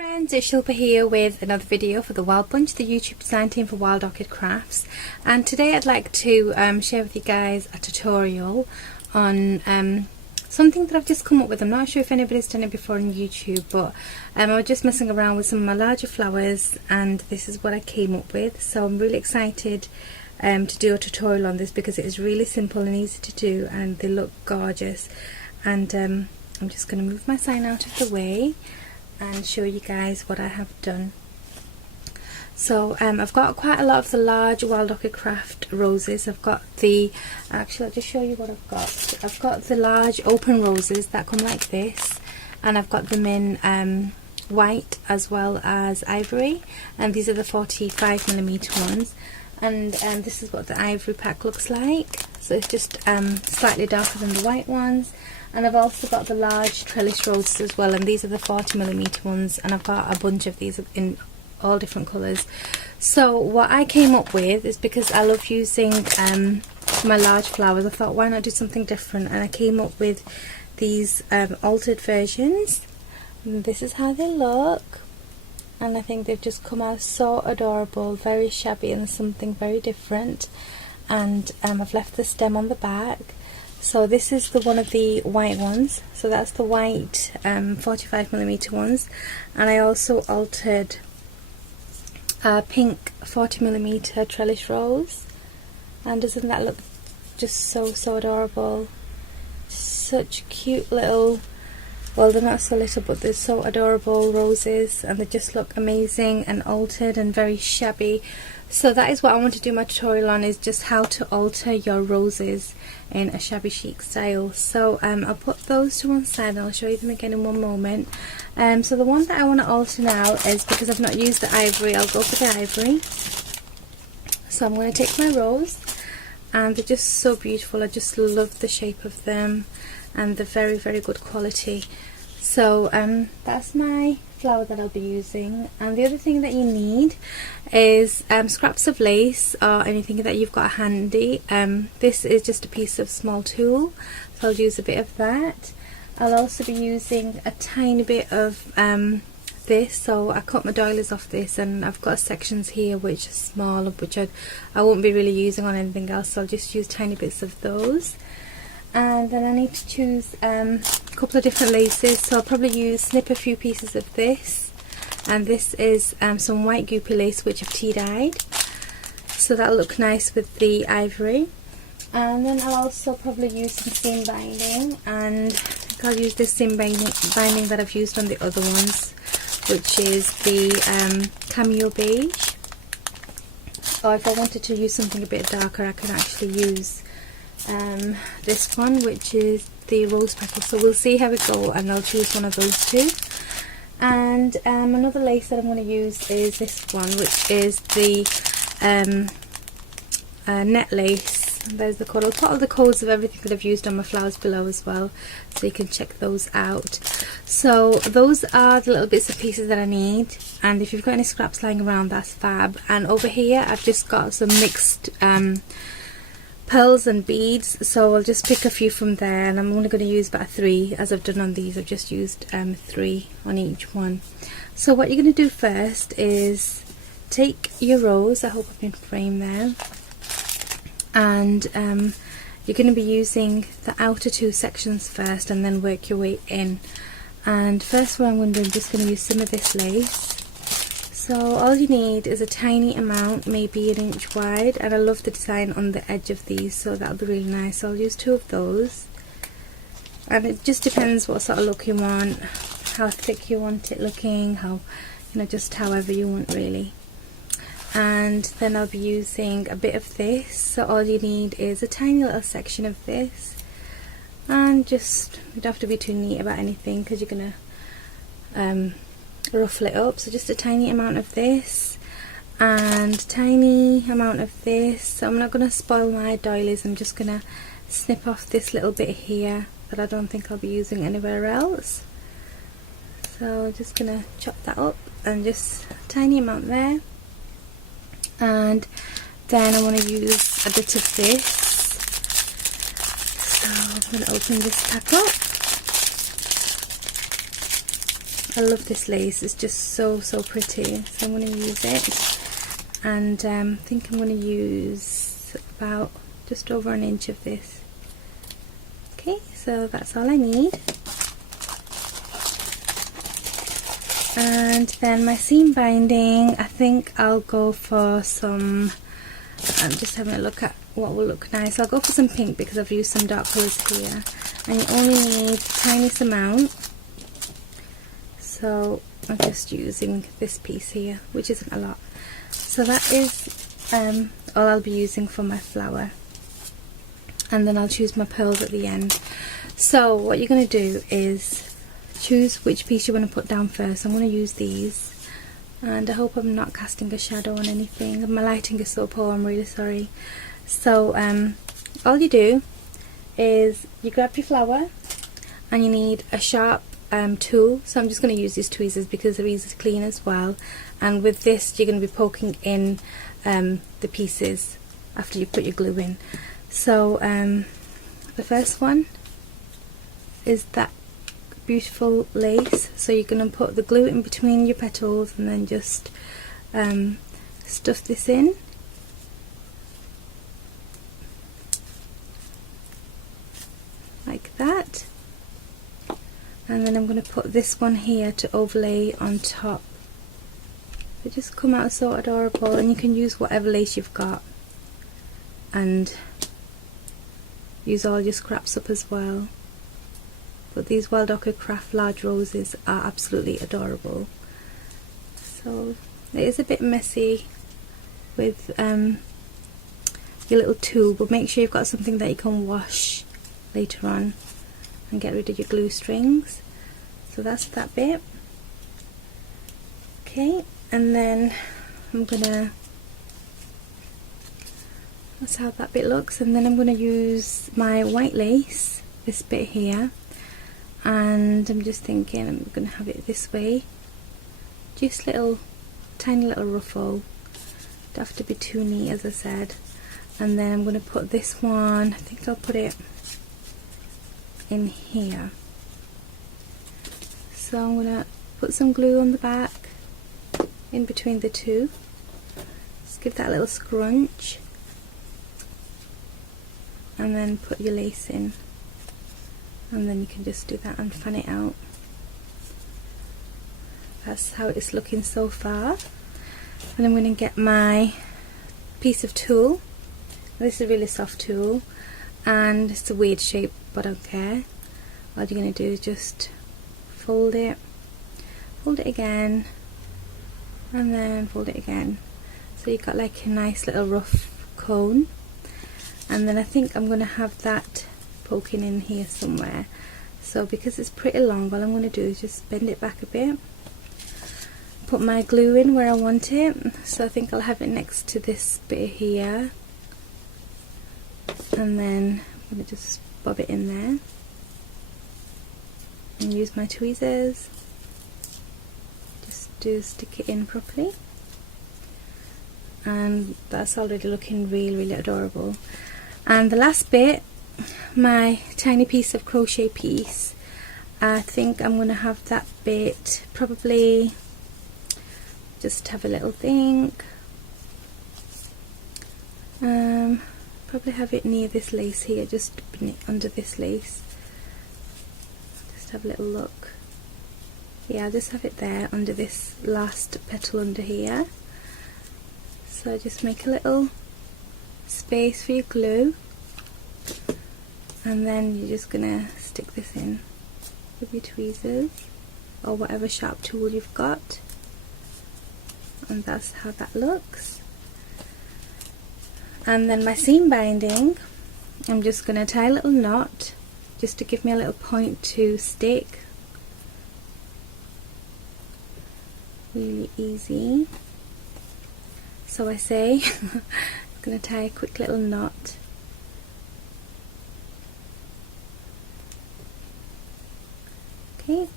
Friends, it's Shilpa here with another video for the Wild Bunch, the YouTube design team for Wild Orchid Crafts, and today I'd like to share with you guys a tutorial on something that I've just come up with. I'm not sure if anybody's done it before on YouTube, but I was just messing around with some of my larger flowers and this is what I came up with. So I'm really excited to do a tutorial on this because it is really simple and easy to do and they look gorgeous. And I'm just going to move my sign out of the way and show you guys what I have done. So I've got quite a lot of the large Wild Orchid Craft roses. I've got the, actually I'll just show you what I've got. I've got the large open roses that come like this, and I've got them in white as well as ivory, and these are the 45mm ones, and this is what the ivory pack looks like. So it's just slightly darker than the white ones. And I've also got the large trellis roses as well, and these are the 40mm ones, and I've got a bunch of these in all different colours. So what I came up with is, because I love using my large flowers, I thought why not do something different, and I came up with these altered versions. And this is how they look, and I think they've just come out so adorable, very shabby and something very different. And I've left the stem on the back. So this is the one of the white ones, so that's the white 45mm ones, and I also altered a pink 40mm trellis rose, and doesn't that look just so adorable? Such cute little, well, they're not so little but they're so adorable roses, and they just look amazing and altered and very shabby. So that is what I want to do my tutorial on, is just how to alter your roses in a shabby chic style. So I'll put those to one side and I'll show you them again in one moment. So the one that I want to alter now is, because I've not used the ivory, I'll go for the ivory. So I'm going to take my rose, and they're just so beautiful. I just love the shape of them and they're very good quality. So that's my flower that I'll be using. And the other thing that you need is scraps of lace or anything that you've got handy. This is just a piece of small tulle, so I'll use a bit of that. I'll also be using a tiny bit of this, so I cut my doilies off this, and I've got sections here which are small, which I won't be really using on anything else, so I'll just use tiny bits of those. And then I need to choose a couple of different laces, so I'll probably snip a few pieces of this, and this is some white guipure lace which I've tea dyed, so that'll look nice with the ivory. And then I'll also probably use some seam binding, and I think I'll use this seam binding that I've used on the other ones, which is the cameo beige. Or if I wanted to use something a bit darker, I can actually use this one, which is the rose petal. So we'll see how we go, and I'll choose one of those two. And another lace that I'm going to use is this one, which is the net lace. There's the code. I'll put all the codes of everything that I've used on my flowers below as well, so you can check those out. So those are the little bits and pieces that I need, and if you've got any scraps lying around, that's fab. And over here I've just got some mixed pearls and beads, so I'll just pick a few from there, and I'm only going to use about 3 as I've done on these. I've just used 3 on each one. So what you're going to do first is take your rose, I hope I can frame there, and you're going to be using the outer 2 sections first and then work your way in. And first what I'm going to do, I'm just going to use some of this lace. So all you need is a tiny amount, maybe 1 inch wide, and I love the design on the edge of these, so that'll be really nice. So I'll use 2 of those, and it just depends what sort of look you want, how thick you want it looking, how, just however you want really. And then I'll be using a bit of this, so all you need is a tiny little section of this, and just, you don't have to be too neat about anything because you're gonna ruffle it up. So just a tiny amount of this and tiny amount of this. So I'm not going to spoil my doilies, I'm just going to snip off this little bit here that I don't think I'll be using anywhere else. So I'm just going to chop that up, and just a tiny amount there. And then I want to use a bit of this, so I'm going to open this pack up. I love this lace, it's just so pretty. So I'm going to use it, and I think I'm going to use about just over an inch of this. Okay, so that's all I need. And then my seam binding, I think I'll go for some, I'm just having a look at what will look nice. I'll go for some pink because I've used some dark colours here, and you only need the tiniest amount. So I'm just using this piece here, which isn't a lot. So that is all I'll be using for my flower, and then I'll choose my pearls at the end. So what you're going to do is choose which piece you want to put down first. I'm going to use these, and I hope I'm not casting a shadow on anything. My lighting is so poor, I'm really sorry. So all you do is you grab your flower, and you need a sharp tool. So I'm just going to use these tweezers because they're easy to clean as well, and with this you're going to be poking in the pieces after you put your glue in. So the first one is that beautiful lace, so you're going to put the glue in between your petals and then just stuff this in. Like that. And then I'm going to put this one here to overlay on top. They just come out so adorable, and you can use whatever lace you've got and use all your scraps up as well. But these Wild Orchid Craft large roses are absolutely adorable. So it is a bit messy with your little tool, but make sure you've got something that you can wash later on and get rid of your glue strings. So that's that bit. Okay, and then I'm gonna, that's how that bit looks, and then I'm gonna use my white lace, this bit here, and I'm just thinking I'm gonna have it this way, just little tiny little ruffle, don't have to be too neat as I said. And then I'm gonna put this one, I think I'll put it in here. So I'm gonna put some glue on the back in between the two, just give that a little scrunch, and then put your lace in, and then you can just do that and fan it out. That's how it's looking so far. And I'm going to get my piece of tulle. This is a really soft tulle, and it's a weird shape, but I don't care. What you're going to do is just fold it again, and then fold it again, so you've got like a nice little rough cone. And then I think I'm going to have that poking in here somewhere. So because it's pretty long, what I'm going to do is just bend it back a bit, put my glue in where I want it. So I think I'll have it next to this bit here, and then I'm going to just bob it in there and use my tweezers just to stick it in properly. And that's already looking really adorable. And the last bit, my tiny piece of crochet piece, I think I'm going to have that bit probably just have a little think, probably have it near this lace here, just under this lace. Just have a little look. Yeah, I'll just have it there under this last petal under here. So just make a little space for your glue, and then you're just gonna stick this in with your tweezers or whatever sharp tool you've got, and that's how that looks. And then my seam binding, I'm just gonna tie a little knot just to give me a little point to stick. Really easy. So I say, I'm going to tie a quick little knot. Okay,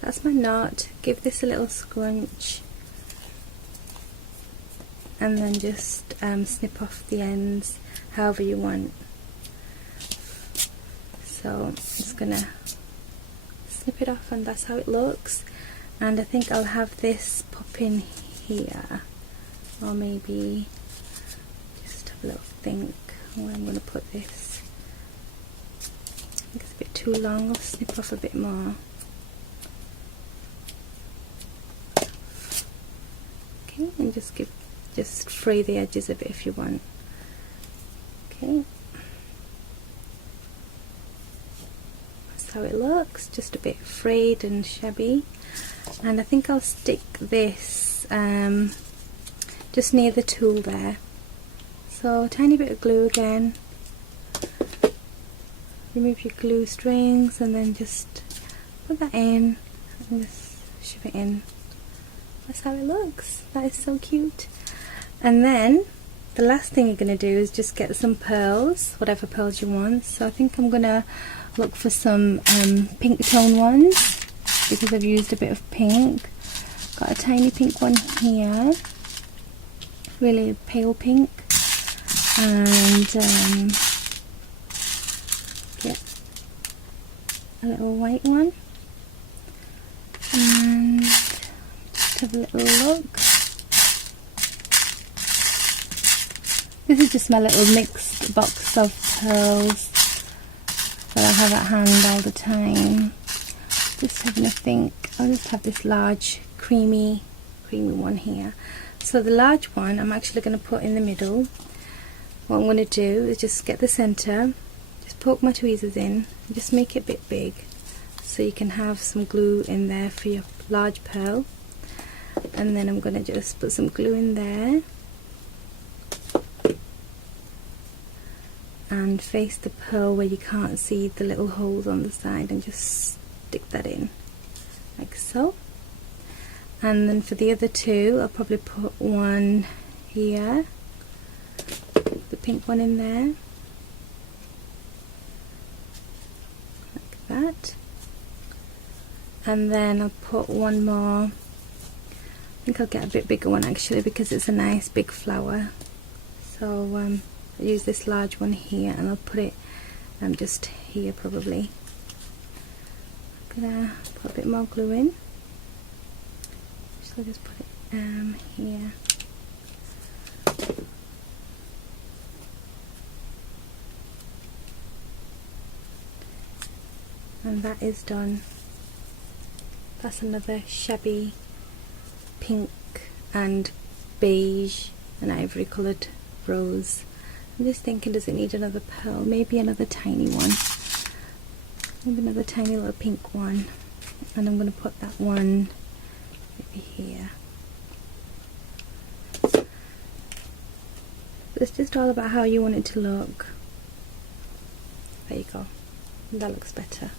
that's my knot. Give this a little scrunch, and then just snip off the ends however you want. So I'm just going to snip snip it off, and that's how it looks. And I think I'll have this pop in here, or maybe just have a little think where I'm going to put this. I think it's a bit too long. I'll snip off a bit more. Okay, and just fray the edges a bit if you want. Okay, that's how it looks, just a bit frayed and shabby. And I think I'll stick this just near the tool there. So a tiny bit of glue again. Remove your glue strings and then just put that in and just shove it in. That's how it looks. That is so cute. And then the last thing you're going to do is just get some pearls, whatever pearls you want. So I think I'm going to look for some pink tone ones, because I've used a bit of pink. Got a tiny pink one here, really pale pink, and get a little white one, and just have a little look. This is just my little mixed box of pearls that I have at hand all the time. Just having a think. I'll just have this large creamy one here. So the large one I'm actually going to put in the middle. What I'm going to do is just get the center, just poke my tweezers in, and just make it a bit big so you can have some glue in there for your large pearl. And then I'm going to just put some glue in there and face the pearl where you can't see the little holes on the side, and just stick that in like so. And then for the other two, I'll probably put one here, the pink one in there, like that. And then I'll put one more. I think I'll get a bit bigger one actually, because it's a nice big flower. So I'll use this large one here, and I'll put it just here probably. I'm gonna put a bit more glue in. So I'll just put it here. And that is done. That's another shabby pink and beige and ivory coloured rose. I'm just thinking, does it need another pearl? Maybe another tiny one. Maybe another tiny little pink one. And I'm going to put that one maybe here. But it's just all about how you want it to look. There you go. And that looks better.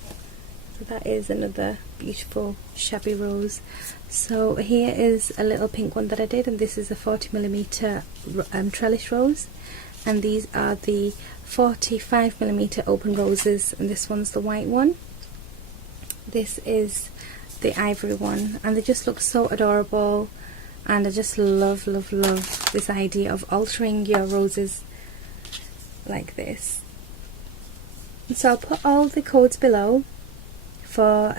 So that is another beautiful shabby rose. So here is a little pink one that I did, and this is a 40mm trellis rose, and these are the 45mm open roses, and this one's the white one. This is the ivory one, and they just look so adorable, and I just love this idea of altering your roses like this. So I'll put all the codes below for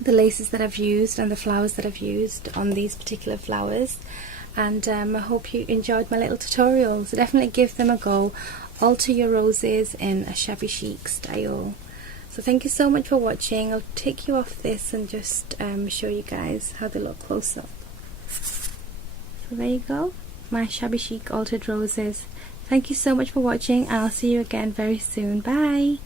the laces that I've used and the flowers that I've used on these particular flowers, and I hope you enjoyed my little tutorial. So definitely give them a go. Alter your roses in a shabby chic style. So thank you so much for watching. I'll take you off this and just show you guys how they look close up. So there you go, my shabby chic altered roses. Thank you so much for watching, and I'll see you again very soon. Bye!